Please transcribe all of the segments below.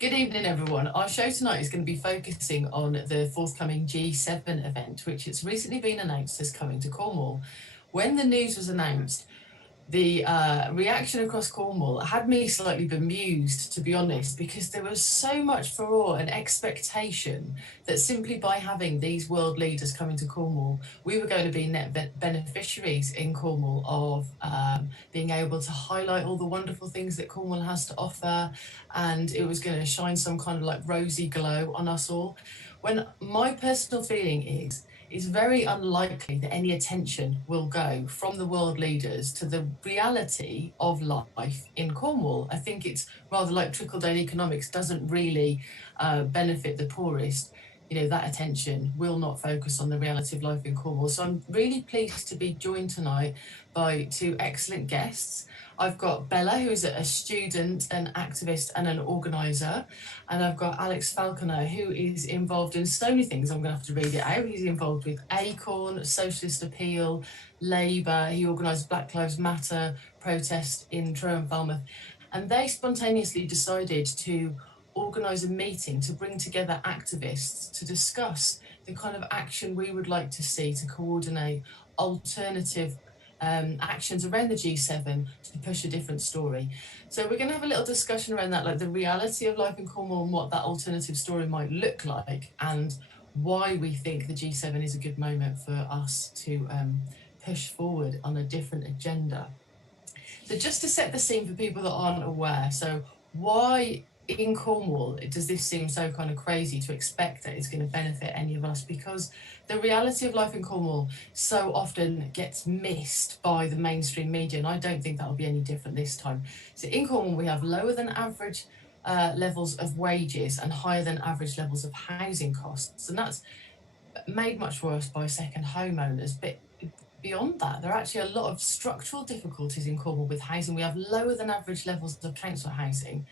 Good evening, everyone. Our show tonight is going to be focusing on the forthcoming G7 event, which it's recently been announced is coming to Cornwall. When the news was announced, the reaction across Cornwall had me slightly bemused, to be honest, because there was so much furore and expectation that simply by having these world leaders coming to Cornwall, we were going to be net beneficiaries in Cornwall of being able to highlight all the wonderful things that Cornwall has to offer, and it was going to shine some kind of like rosy glow on us all. When my personal feeling is, it's very unlikely that any attention will go from the world leaders to the reality of life in Cornwall. I think it's rather like trickle-down economics doesn't really benefit the poorest. You know, that attention will not focus on the reality of life in Cornwall. So I'm really pleased to be joined tonight by two excellent guests. I've got Bella, who is a student, an activist, and an organiser. And I've got Alex Falconer, who is involved in so many things. I'm going to have to read it out. He's involved with Acorn, Socialist Appeal, Labour. He organised Black Lives Matter protest in Truro and Falmouth. And they spontaneously decided to organise a meeting to bring together activists to discuss the kind of action we would like to see to coordinate alternative actions around the G7 to push a different story. So we're going to have a little discussion around that, like the reality of life in Cornwall and what that alternative story might look like, and why we think the G7 is a good moment for us to push forward on a different agenda. So just to set the scene for people that aren't aware, so why in Cornwall does this seem so kind of crazy to expect that it's going to benefit any of us? Because the reality of life in Cornwall so often gets missed by the mainstream media, and I don't think that'll be any different this time. So in Cornwall, we have lower than average levels of wages and higher than average levels of housing costs, and that's made much worse by second homeowners. But beyond that, there are actually a lot of structural difficulties in Cornwall with housing. We have lower than average levels of council housing,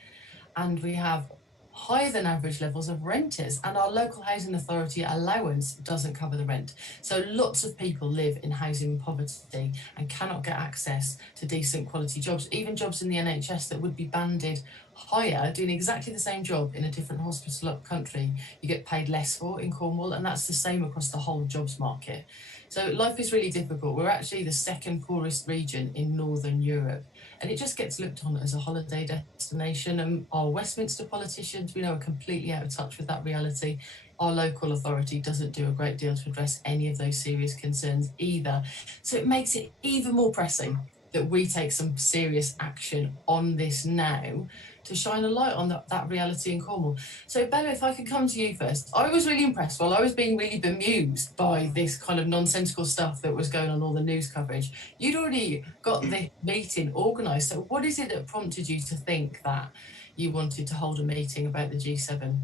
and we have higher than average levels of renters, and our local housing authority allowance doesn't cover the rent. So lots of people live in housing poverty and cannot get access to decent quality jobs, even jobs in the NHS that would be banded higher, doing exactly the same job in a different hospital up country, you get paid less for in Cornwall, and that's the same across the whole jobs market. So life is really difficult. We're actually the second poorest region in Northern Europe, and it just gets looked on as a holiday destination. And our Westminster politicians, we know, are completely out of touch with that reality. Our local authority doesn't do a great deal to address any of those serious concerns either. So it makes it even more pressing that we take some serious action on this now to shine a light on that reality in Cornwall. So Bella, if I could come to you first. I was really impressed. While I was being really bemused by this kind of nonsensical stuff that was going on, all the news coverage, you'd already got the meeting organised. So what is it that prompted you to think that you wanted to hold a meeting about the G7?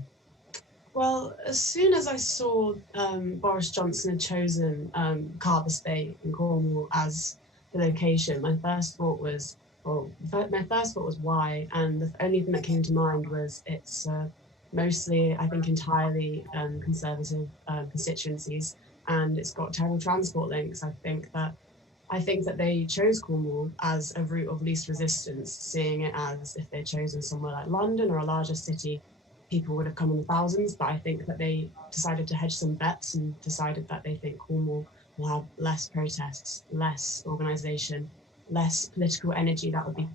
Well, as soon as I saw Boris Johnson had chosen Carver Estate in Cornwall as the location, my first thought was why, and the only thing that came to mind was it's mostly, I think, entirely conservative constituencies, and it's got terrible transport links. I think that they chose Cornwall as a route of least resistance, seeing it as if they'd chosen somewhere like London or a larger city, people would have come in the thousands. But I think that they decided to hedge some bets and decided that they think Cornwall will have less protests, less organisation, less political energy that would be,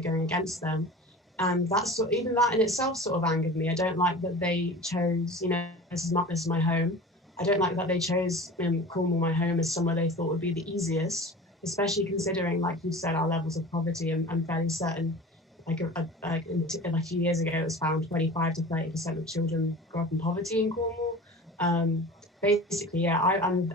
going against them. And that's even that in itself sort of angered me. I don't like that they chose, this is my home. I don't like that they chose Cornwall, my home, as somewhere they thought would be the easiest, especially considering, like you said, our levels of poverty. I'm fairly certain, a few years ago, it was found 25 to 30% of children grow up in poverty in Cornwall. Basically, yeah,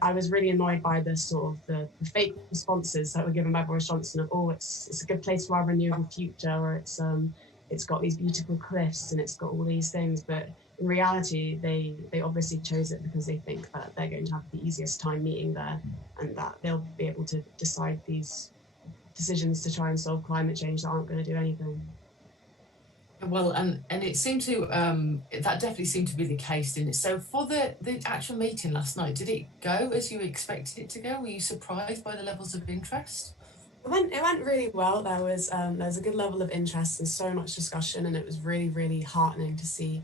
I was really annoyed by the sort of the fake responses that were given by Boris Johnson of, oh, it's a good place for our renewable future, or it's got these beautiful cliffs and it's got all these things. But in reality, they obviously chose it because they think that they're going to have the easiest time meeting there, and that they'll be able to decide these decisions to try and solve climate change that aren't going to do anything. Well, and it seemed to, that definitely seemed to be the case, didn't it? So for the actual meeting last night, did it go as you expected it to go? Were you surprised by the levels of interest? It went really well. There was a good level of interest and so much discussion, and it was really, really heartening to see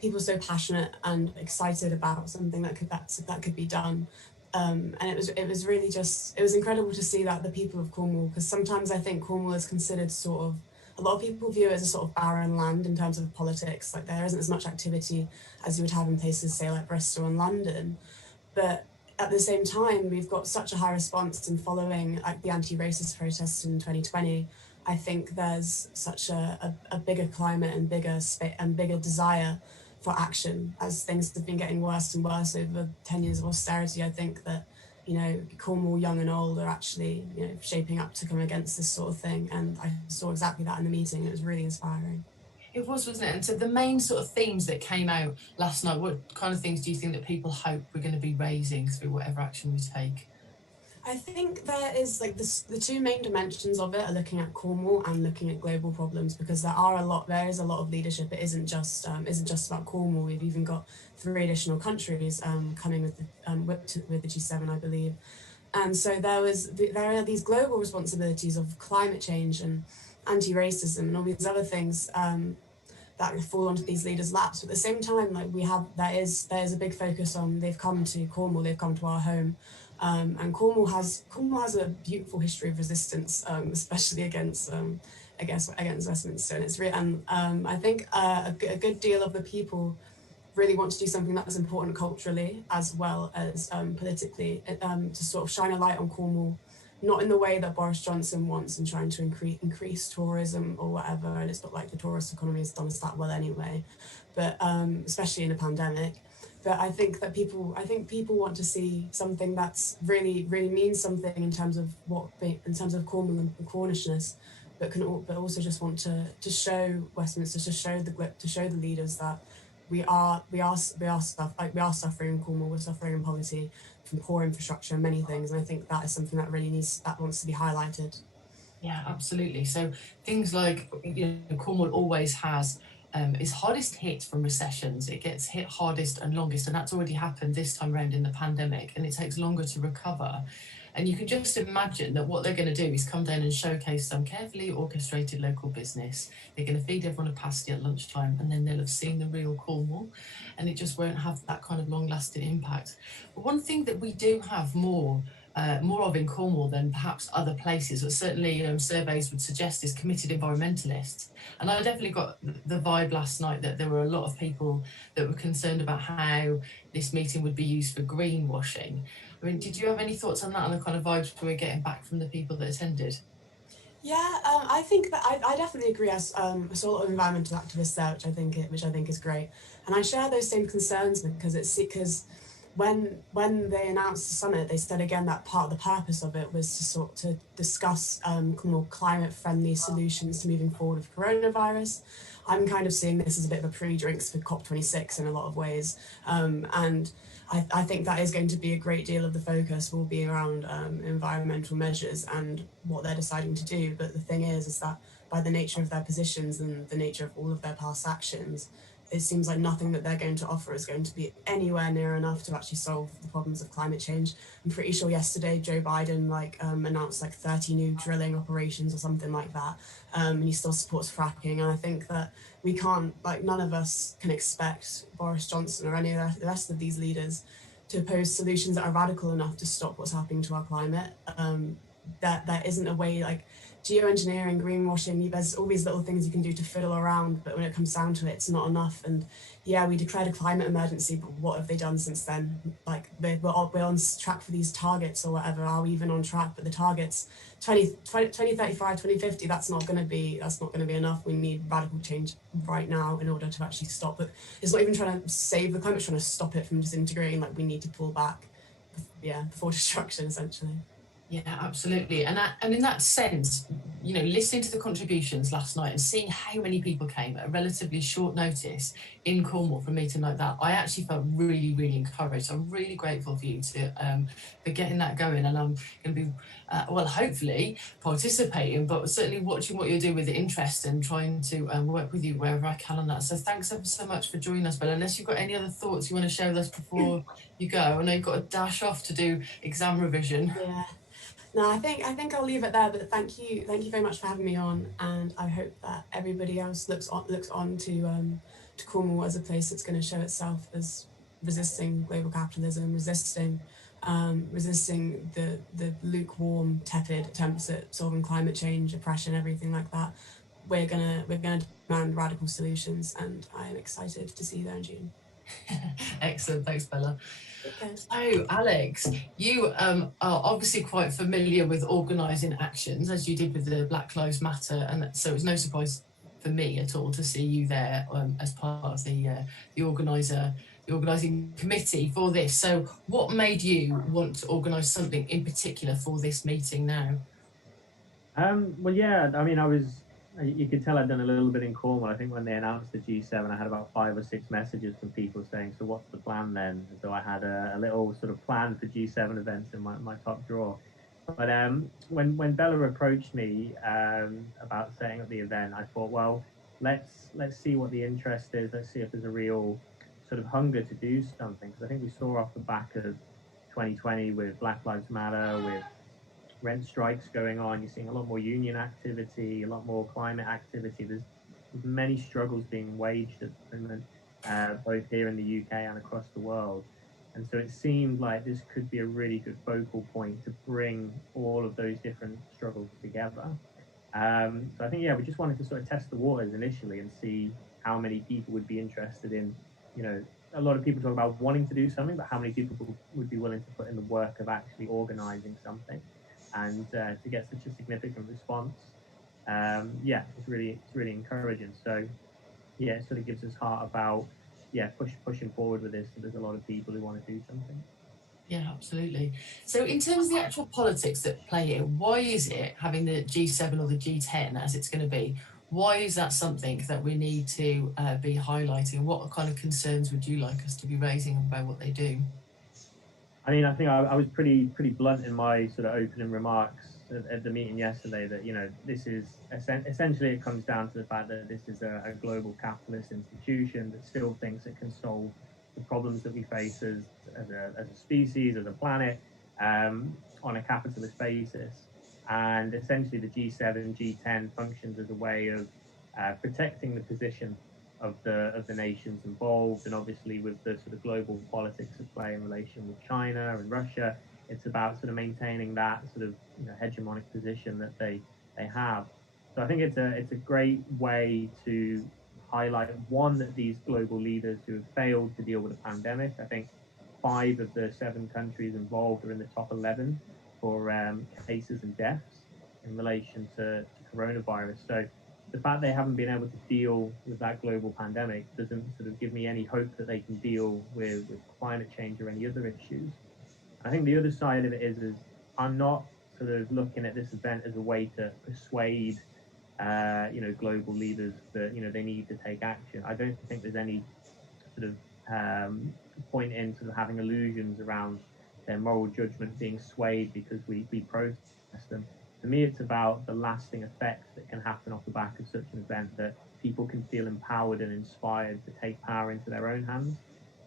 people so passionate and excited about something that could be done. And it was really just, it was incredible to see that the people of Cornwall, because sometimes I think Cornwall is considered sort of, a lot of people view it as a sort of barren land in terms of politics. Like there isn't as much activity as you would have in places say like Bristol and London, but at the same time, we've got such a high response in following like the anti-racist protests in 2020. I think there's such a bigger climate and bigger desire for action as things have been getting worse and worse over 10 years of austerity. I think that, you know, Cornwall, young and old, are actually, you know, shaping up to come against this sort of thing. And I saw exactly that in the meeting. It was really inspiring. It was, wasn't it? And so the main sort of themes that came out last night, what kind of things do you think that people hope we're going to be raising through whatever action we take? I think there is like this, the two main dimensions of it are looking at Cornwall and looking at global problems, because there is a lot of leadership. It isn't just about Cornwall. We've even got 3 additional countries coming with the G7, I believe. And so there are these global responsibilities of climate change and anti-racism and all these other things that fall onto these leaders' laps. But at the same time, like there is a big focus on, they've come to Cornwall, they've come to our home. And Cornwall has a beautiful history of resistance, especially against Westminster. And it's I think a good deal of the people really want to do something that's important culturally as well as politically, to sort of shine a light on Cornwall, not in the way that Boris Johnson wants in trying to increase tourism or whatever. And it's not like the tourist economy has done us that well anyway, but especially in a pandemic. But I think people want to see something that's really, really means something in terms of Cornwall and Cornishness, but also just want to show Westminster, to show the leaders that we are suffering in Cornwall, we're suffering in poverty from poor infrastructure and many things. And I think that is something that really wants to be highlighted. Yeah, absolutely. So things like, you know, Cornwall always has is hardest hit from recessions. It gets hit hardest and longest, and that's already happened this time around in the pandemic, and it takes longer to recover. And you can just imagine that what they're going to do is come down and showcase some carefully orchestrated local business. They're going to feed everyone a pasty at lunchtime, and then they'll have seen the real Cornwall, and it just won't have that kind of long-lasting impact. But one thing that we do have more of in Cornwall than perhaps other places, but certainly surveys would suggest, is committed environmentalists. And I definitely got the vibe last night that there were a lot of people that were concerned about how this meeting would be used for greenwashing. I mean, did you have any thoughts on that and the kind of vibes we were getting back from the people that attended? Yeah, I think that I definitely agree. I saw a lot of environmental activists there, which I think is great, and I share those same concerns because when they announced the summit, they said again that part of the purpose of it was to discuss more climate-friendly solutions to moving forward with coronavirus. I'm kind of seeing this as a bit of a pre-drinks for COP26 in a lot of ways, and I think that is going to be a great deal of the focus will be around environmental measures and what they're deciding to do. But the thing is that by the nature of their positions and the nature of all of their past actions, it seems like nothing that they're going to offer is going to be anywhere near enough to actually solve the problems of climate change. I'm pretty sure yesterday Joe Biden announced 30 new drilling operations or something like that, and he still supports fracking. And I think that we can't, none of us can expect Boris Johnson or any of the rest of these leaders to oppose solutions that are radical enough to stop what's happening to our climate. That isn't a way, geoengineering, greenwashing, there's all these little things you can do to fiddle around, but when it comes down to it, it's not enough. And yeah, we declared a climate emergency, but what have they done since then? We're on track for these targets or whatever. Are we even on track? But the targets, 2035, 2050, that's not going to be enough. We need radical change right now in order to actually stop it. It's not even trying to save the climate, it's trying to stop it from disintegrating. We need to pull back, before destruction, essentially. Yeah, absolutely. And in that sense, listening to the contributions last night and seeing how many people came at a relatively short notice in Cornwall for a meeting like that, I actually felt really, really encouraged. I'm really grateful for you for getting that going. And I'm going to be, hopefully participating, but certainly watching what you're doing with interest and trying to work with you wherever I can on that. So thanks ever so much for joining us, Bella. Unless you've got any other thoughts you want to share with us before you go. I know you've got to dash off to do exam revision. Yeah. No, I think I'll leave it there. But thank you very much for having me on, and I hope that everybody else looks on to Cornwall as a place that's going to show itself as resisting global capitalism, resisting the lukewarm, tepid attempts at solving climate change, oppression, everything like that. We're gonna demand radical solutions, and I am excited to see you there in June. Excellent, thanks, Bella. Okay. So, Alex, you are obviously quite familiar with organising actions, as you did with the Black Lives Matter, and so it's no surprise for me at all to see you there as part of the organising committee for this. So, what made you want to organise something in particular for this meeting now? Well, yeah, I mean, you could tell I'd done a little bit in Cornwall. I think when they announced the G7, I had about 5 or 6 messages from people saying, so what's the plan then? So I had a little sort of plan for G7 events in my top drawer. But when Bella approached me about setting up the event, I thought, well, let's see what the interest is. Let's see if there's a real sort of hunger to do something. Because I think we saw off the back of 2020 with Black Lives Matter, with rent strikes going on. You're seeing a lot more union activity, a lot more climate activity. There's many struggles being waged at the moment, both here in the UK and across the world. And so it seemed like this could be a really good focal point to bring all of those different struggles together. So I think, yeah, we just wanted to sort of test the waters initially and see how many people would be interested in, a lot of people talk about wanting to do something, but how many people would be willing to put in the work of actually organizing something. And to get such a significant response, it's really encouraging. So yeah, it sort of gives us heart about pushing forward with this. So there's a lot of people who want to do something. Yeah, absolutely. So in terms of the actual politics that play here, why is it having the G7 or the G10 as it's going to be? Why is that something that we need to be highlighting? What kind of concerns would you like us to be raising about what they do? I mean, I think I was pretty blunt in my sort of opening remarks at the meeting yesterday that, this is essentially, it comes down to the fact that this is a global capitalist institution that still thinks it can solve the problems that we face as a species, as a planet, on a capitalist basis. And essentially the G7, G10 functions as a way of protecting the position of the nations involved, and obviously with the sort of global politics at play in relation with China and Russia, it's about sort of maintaining that sort of hegemonic position that they have. So I think it's a great way to highlight, one, that these global leaders who have failed to deal with the pandemic. I think 5 of the 7 countries involved are in the top 11 for cases and deaths in relation to coronavirus. So the fact they haven't been able to deal with that global pandemic doesn't sort of give me any hope that they can deal with climate change or any other issues. I think the other side of it is I'm not sort of looking at this event as a way to persuade, global leaders that, they need to take action. I don't think there's any sort of point in sort of having illusions around their moral judgment being swayed because we protest them. For me, it's about the lasting effects that can happen off the back of such an event, that people can feel empowered and inspired to take power into their own hands.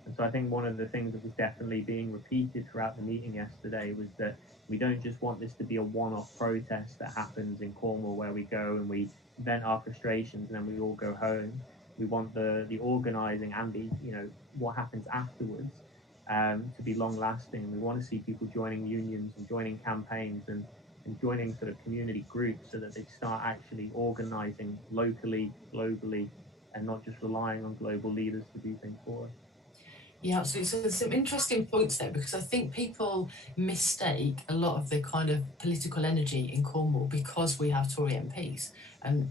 And so I think one of the things that was definitely being repeated throughout the meeting yesterday was that we don't just want this to be a one-off protest that happens in Cornwall where we go and we vent our frustrations and then we all go home. We want the organising and the, what happens afterwards to be long-lasting. We want to see people joining unions and joining campaigns and joining sort of community groups so that they start actually organising locally, globally, and not just relying on global leaders to do things for us. Yeah, absolutely. So there's some interesting points there, because I think people mistake a lot of the kind of political energy in Cornwall because we have Tory MPs, and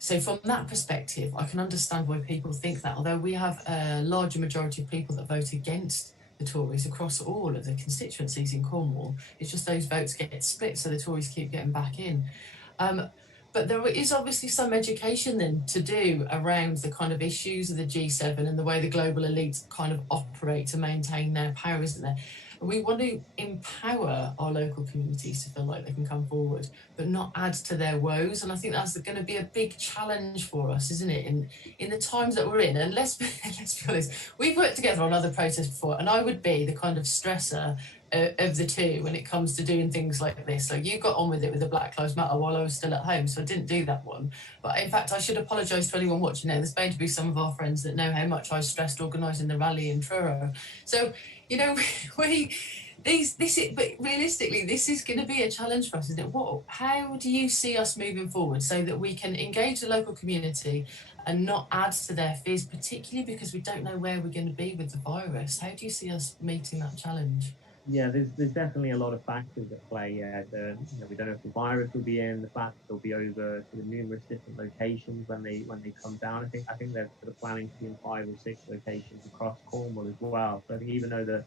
so from that perspective, I can understand why people think that. Although we have a larger majority of people that vote against the Tories across all of the constituencies in Cornwall, it's just those votes get split, so the Tories keep getting back in. But there is obviously some education then to do around the kind of issues of the G7 and the way the global elites kind of operate to maintain their power, isn't there? We want to empower our local communities to feel like they can come forward, but not add to their woes. And I think that's going to be a big challenge for us, isn't it? In the times that we're in, and let's be honest, we've worked together on other protests before, and I would be the kind of stressor of the two when it comes to doing things like this. So you got on with it with the Black Lives Matter while I was still at home, so I didn't do that one. But in fact, I should apologise to anyone watching now. There's bound to be some of our friends that know how much I stressed organising the rally in Truro. So, you know, but realistically, this is going to be a challenge for us, isn't it? How do you see us moving forward so that we can engage the local community and not add to their fears, particularly because we don't know where we're going to be with the virus? How do you see us meeting that challenge? Yeah, there's definitely a lot of factors at play. Yeah, we don't know if the virus will be in, the fact that they'll be over sort of numerous different locations when they come down. I think they're sort of planning to be in 5 or 6 locations across Cornwall as well. So I think even though the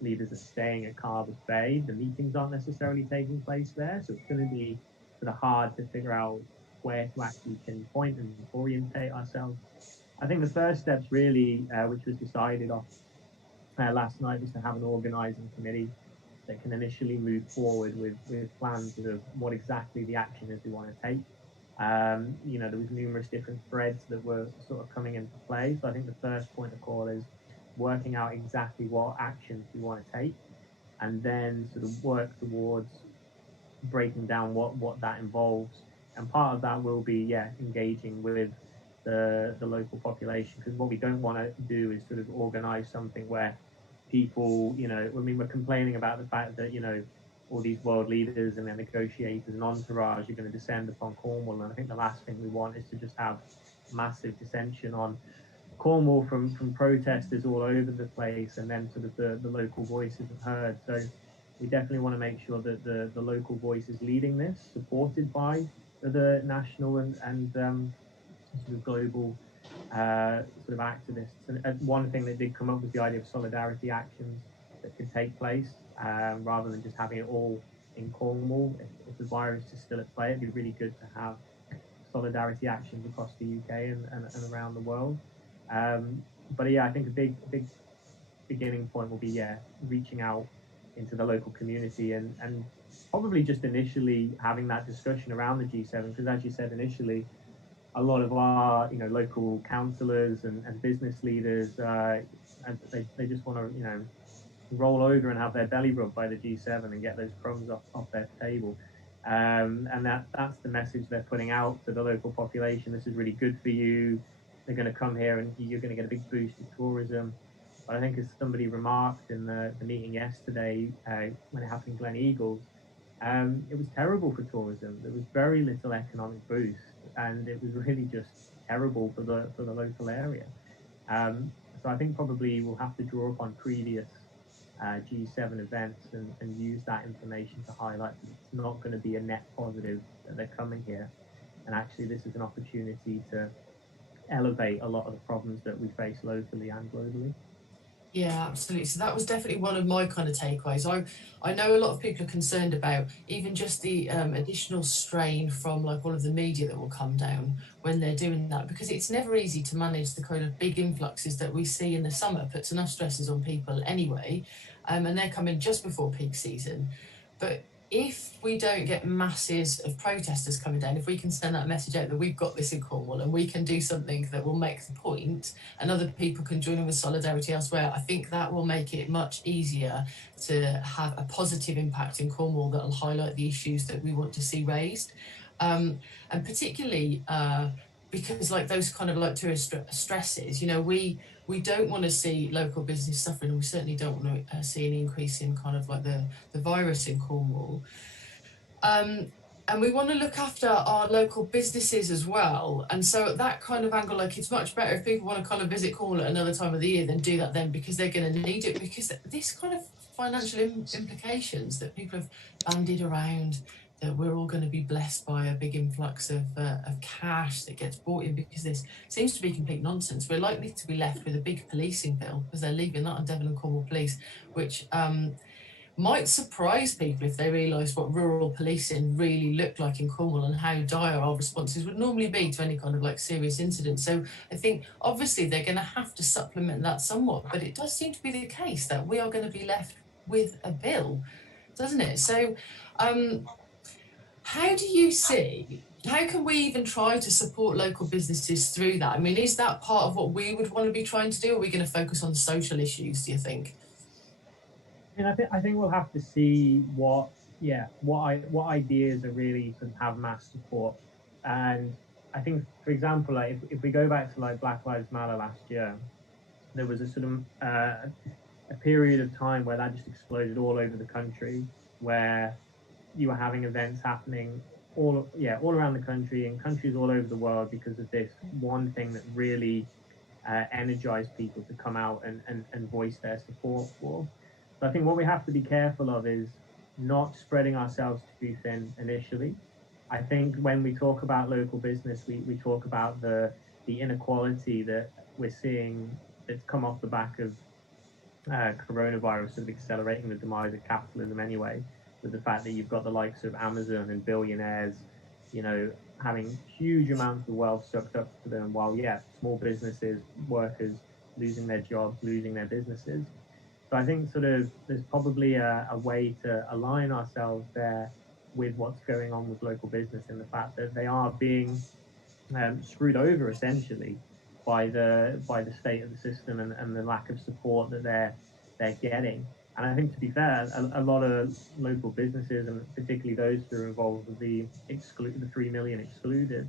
leaders are staying at Carver's Bay, the meetings aren't necessarily taking place there. So it's going to be sort of hard to figure out where to actually pinpoint and orientate ourselves. I think the first steps really, which was decided off last night, was to have an organising committee that can initially move forward with plans of what exactly the action is we want to take. There was numerous different threads that were sort of coming into play. So I think the first point of call is working out exactly what actions we want to take, and then sort of work towards breaking down what that involves. And part of that will be, engaging with the local population, because what we don't want to do is sort of organise something where people, we're complaining about the fact that, all these world leaders and their negotiators and entourage are going to descend upon Cornwall. And I think the last thing we want is to just have massive dissension on Cornwall from protesters all over the place, and then sort of the local voice isn't heard. So we definitely want to make sure that the local voice is leading this, supported by the national and sort of global sort of activists. And one thing that did come up was the idea of solidarity actions that could take place, rather than just having it all in Cornwall. If the virus is still at play, it'd be really good to have solidarity actions across the UK and around the world. But yeah, I think a big beginning point will be reaching out into the local community and probably just initially having that discussion around the G7, because as you said initially, a lot of our local councillors and business leaders, and they just want to roll over and have their belly rubbed by the G7 and get those crumbs off their table. And that's the message they're putting out to the local population. This is really good for you. They're going to come here and you're going to get a big boost in tourism. But I think, as somebody remarked in the meeting yesterday, when it happened in Glen Eagles, it was terrible for tourism. There was very little economic boost, and it was really just terrible for the local area. So I think probably we'll have to draw upon previous G7 events and use that information to highlight that it's not going to be a net positive that they're coming here. And actually, this is an opportunity to elevate a lot of the problems that we face locally and globally. Yeah, absolutely. So that was definitely one of my kind of takeaways. I know a lot of people are concerned about even just the additional strain from like all of the media that will come down when they're doing that, because it's never easy to manage the kind of big influxes that we see in the summer. Puts enough stresses on people anyway, and they're coming just before peak season. But if we don't get masses of protesters coming down, if we can send that message out that we've got this in Cornwall and we can do something that will make the point and other people can join in with solidarity elsewhere, I think that will make it much easier to have a positive impact in Cornwall that will highlight the issues that we want to see raised. And particularly because like those kind of like tourist stresses, we don't want to see local business suffering, and we certainly don't want to see an increase in kind of like the virus in Cornwall. And we want to look after our local businesses as well. And so at that kind of angle, like it's much better if people want to kind of visit Cornwall at another time of the year, than do that then, because they're going to need it, because this kind of financial implications that people have bandied around, that we're all going to be blessed by a big influx of cash that gets brought in, because this seems to be complete nonsense. We're likely to be left with a big policing bill, because they're leaving that on Devon and Cornwall Police, which might surprise people if they realise what rural policing really looked like in Cornwall and how dire our responses would normally be to any kind of like serious incident. So I think obviously they're going to have to supplement that somewhat, but it does seem to be the case that we are going to be left with a bill, doesn't it? So how do you see, how can we even try to support local businesses through that? I mean, is that part of what we would want to be trying to do? Or are we going to focus on social issues, do you think? And I think we'll have to see what ideas are really sort of have mass support. And I think, for example, like if we go back to like Black Lives Matter last year, there was a sort of a period of time where that just exploded all over the country, where you were having events happening all around the country, in countries all over the world, because of this one thing that really energized people to come out and voice their support for. So I think what we have to be careful of is not spreading ourselves too thin initially. I think when we talk about local business, we talk about the inequality that we're seeing that's come off the back of coronavirus, sort of accelerating the demise of capitalism anyway, with the fact that you've got the likes of Amazon and billionaires, you know, having huge amounts of wealth sucked up to them, while small businesses, workers losing their jobs, losing their businesses. So I think sort of there's probably a way to align ourselves there with what's going on with local business, in the fact that they are being screwed over essentially by the state of the system, and the lack of support that they're getting. And I think, to be fair, a lot of local businesses, and particularly those who are involved with the 3 million excluded,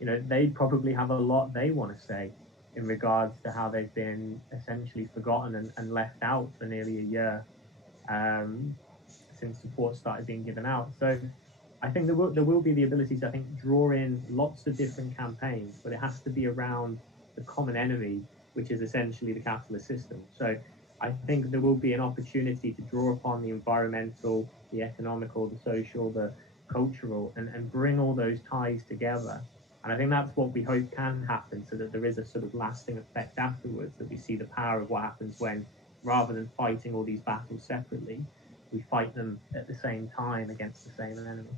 you know, they probably have a lot they want to say in regards to how they've been essentially forgotten and left out for nearly a year, um, since support started being given out. So I think there will be the ability to, I think, draw in lots of different campaigns, but it has to be around the common enemy, which is essentially the capitalist system. So I think there will be an opportunity to draw upon the environmental, the economical, the social, the cultural, and bring all those ties together. And I think that's what we hope can happen, so that there is a sort of lasting effect afterwards, that we see the power of what happens when, rather than fighting all these battles separately, we fight them at the same time against the same enemy.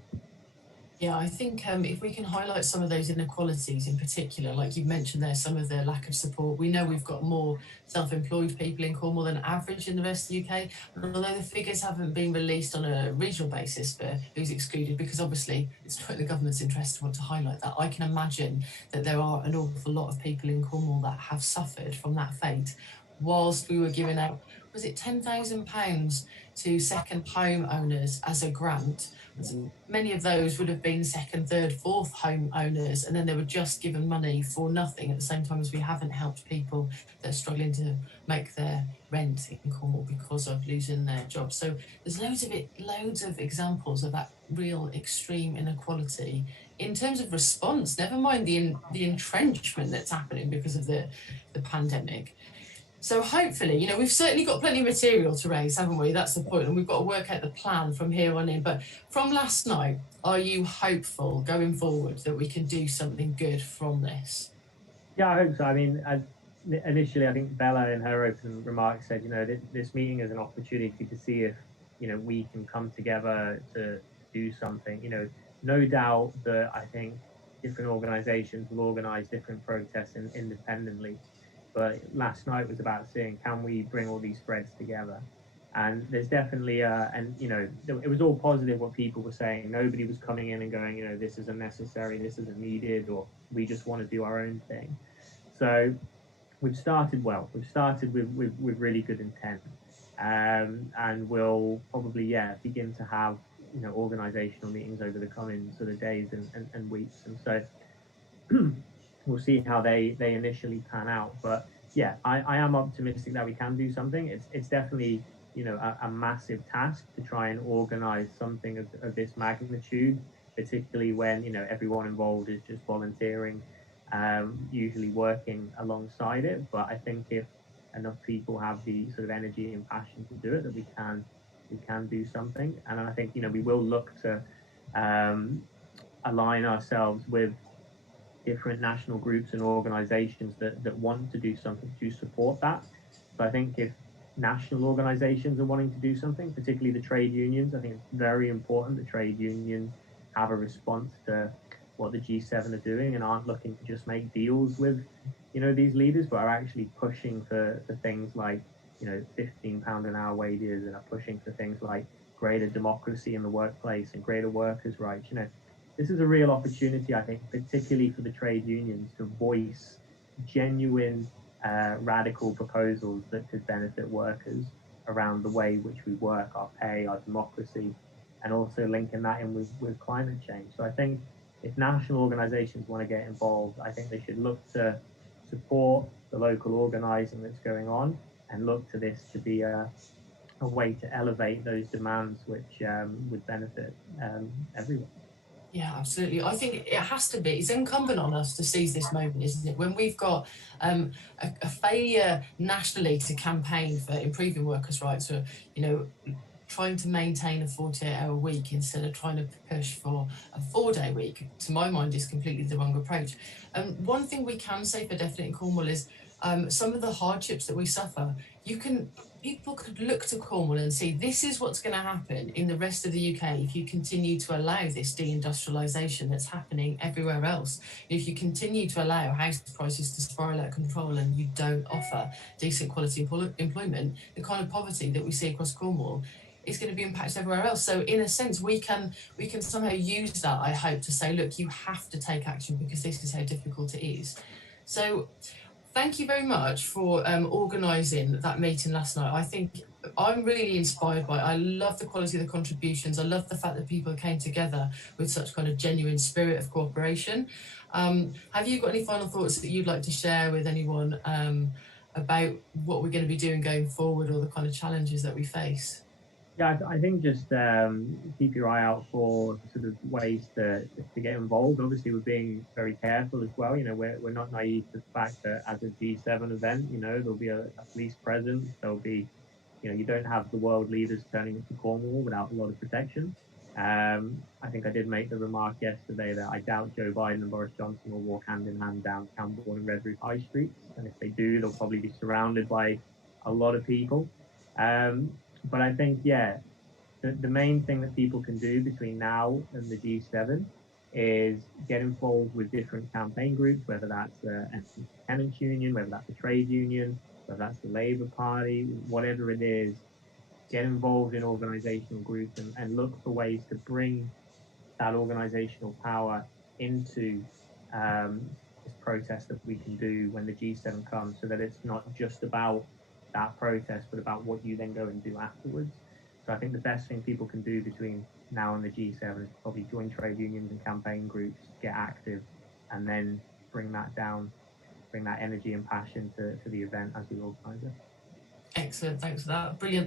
Yeah, I think if we can highlight some of those inequalities in particular, like you mentioned there, some of the lack of support. We know we've got more self-employed people in Cornwall than average in the rest of the UK. And although the figures haven't been released on a regional basis for who's excluded, because obviously it's not in the government's interest to want to highlight that, I can imagine that there are an awful lot of people in Cornwall that have suffered from that fate. Whilst we were giving out, was it £10,000 to second home owners as a grant? Many of those would have been second, third, fourth home owners, and then they were just given money for nothing, at the same time as we haven't helped people that are struggling to make their rent in Cornwall because of losing their jobs. So there's loads of examples of that real extreme inequality in terms of response, never mind the entrenchment that's happening because of the pandemic. So hopefully, you know, we've certainly got plenty of material to raise, haven't we? That's the point, and we've got to work out the plan from here on in. But from last night, are you hopeful going forward that we can do something good from this? Yeah, I hope so. I mean, initially, I think Bella in her opening remarks said, you know, this meeting is an opportunity to see if, you know, we can come together to do something. You know, no doubt that I think different organisations will organise different protests independently. But last night was about seeing, can we bring all these threads together? And there's definitely, and you know, it was all positive what people were saying. Nobody was coming in and going, you know, this isn't necessary, this isn't needed, or we just want to do our own thing. So we've started well. We've started with really good intent, and we'll probably begin to have, you know, organisational meetings over the coming sort of days and weeks. And so we'll see how they initially pan out. But yeah, I am optimistic that we can do something. It's definitely, you know, a massive task to try and organize something of this magnitude, particularly when, you know, everyone involved is just volunteering, usually working alongside it. But I think if enough people have the sort of energy and passion to do it, that we can do something. And I think, you know, we will look to align ourselves with different national groups and organizations that want to do something to support that. So I think if national organizations are wanting to do something, particularly the trade unions, I think it's very important that trade unions have a response to what the G7 are doing, and aren't looking to just make deals with, you know, these leaders, but are actually pushing for things like, you know, £15 an hour wages, and are pushing for things like greater democracy in the workplace and greater workers' rights. You know, this is a real opportunity, I think, particularly for the trade unions, to voice genuine radical proposals that could benefit workers. around the way which we work, our pay, our democracy, and also linking that in with climate change. So I think if national organisations want to get involved, I think they should look to support the local organising that's going on and look to this to be a way to elevate those demands which would benefit everyone. Yeah, absolutely. I think it has to be. It's incumbent on us to seize this moment, isn't it? When we've got a failure nationally to campaign for improving workers' rights, or trying to maintain a 48-hour week instead of trying to push for a 4-day week, to my mind, is completely the wrong approach. One thing we can say for definite in Cornwall is some of the hardships that we suffer. People could look to Cornwall and see this is what's going to happen in the rest of the UK if you continue to allow this deindustrialisation that's happening everywhere else. If you continue to allow house prices to spiral out of control and you don't offer decent quality employment, the kind of poverty that we see across Cornwall is going to be impacted everywhere else. So in a sense, we can somehow use that, I hope, to say, look, you have to take action because this is how difficult it is. So thank you very much for organising that meeting last night. I think I'm really inspired by it. I love the quality of the contributions. I love the fact that people came together with such kind of genuine spirit of cooperation. Have you got any final thoughts that you'd like to share with anyone about what we're going to be doing going forward, or the kind of challenges that we face? Yeah, I think just keep your eye out for sort of ways to get involved. Obviously, we're being very careful as well. We're not naive to the fact that as a G7 event, there'll be a police presence. There'll be, you don't have the world leaders turning up to Cornwall without a lot of protection. I think I did make the remark yesterday that I doubt Joe Biden and Boris Johnson will walk hand in hand down Camborne and Redruth High Streets. And if they do, they'll probably be surrounded by a lot of people. But I think, the main thing that people can do between now and the G7 is get involved with different campaign groups, whether that's the tenants union, whether that's the trade union, whether that's the Labour Party, whatever it is. Get involved in organisational groups and look for ways to bring that organisational power into this protest that we can do when the G7 comes, so that it's not just about that protest, but about what you then go and do afterwards. So I think the best thing people can do between now and the G7 is probably join trade unions and campaign groups, get active, and then bring that energy and passion to the event as the organiser. Excellent, thanks for that. Brilliant.